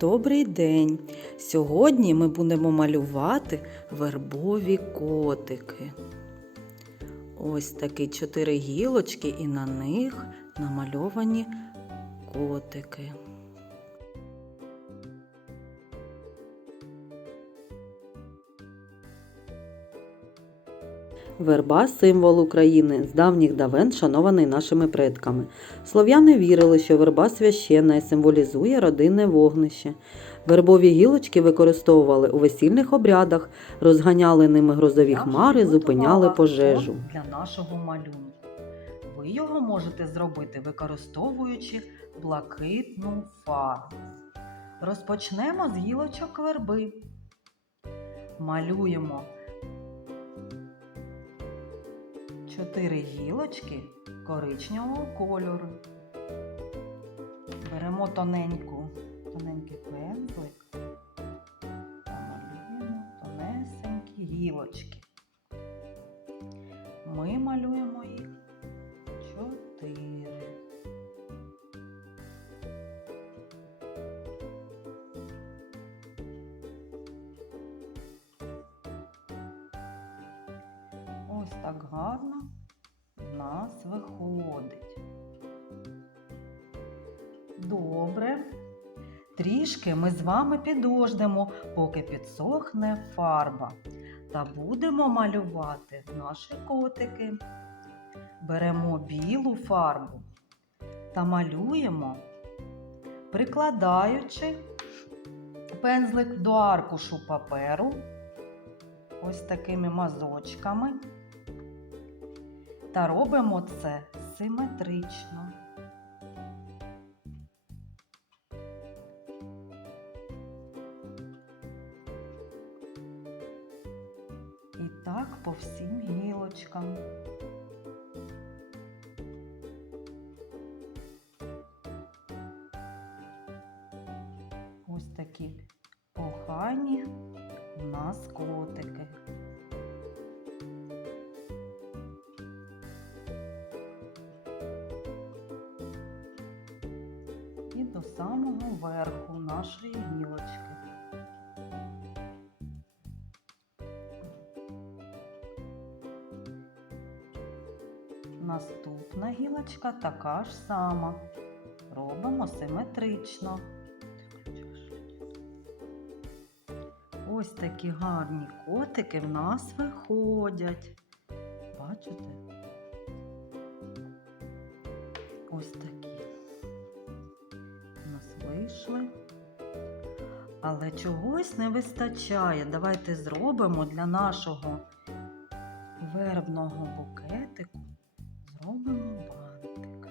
Добрий день! Сьогодні ми будемо малювати вербові котики. Ось такі 4 гілочки і на них намальовані котики. Верба – символ України, з давніх давен шанований нашими предками. Слов'яни вірили, що верба священна і символізує родинне вогнище. Вербові гілочки використовували у весільних обрядах, розганяли ними грозові хмари, зупиняли пожежу. Для нашого малюнку. Ви його можете зробити, використовуючи блакитну фарбу. Розпочнемо з гілочок верби. Малюємо 4 гілочки коричневого кольору. Беремо тоненький пензлик та малюємо тонесенькі гілочки. Ми малюємо їх 4. Ось так гарно в нас виходить. Добре. Трішки ми з вами підождемо, поки підсохне фарба. Та будемо малювати наші котики. Беремо білу фарбу та малюємо, прикладаючи пензлик до аркушу паперу, ось такими мазочками. Та робимо це симетрично. І так по всім гілочкам. Ось такі охайні у нас котики. І до самого верху нашої гілочки. Наступна гілочка така ж сама. Робимо симетрично. Ось такі гарні котики в нас виходять. Бачите? Ось такі у нас вийшли. Але чогось не вистачає. Давайте зробимо для нашого вербного букетику. Зробимо бантик.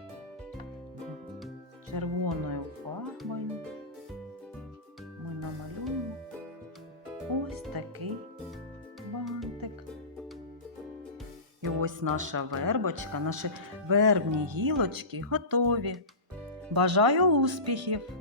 Червоною фарбою ми намалюємо ось такий бантик. І ось наша вербочка, наші вербні гілочки готові. Бажаю успіхів!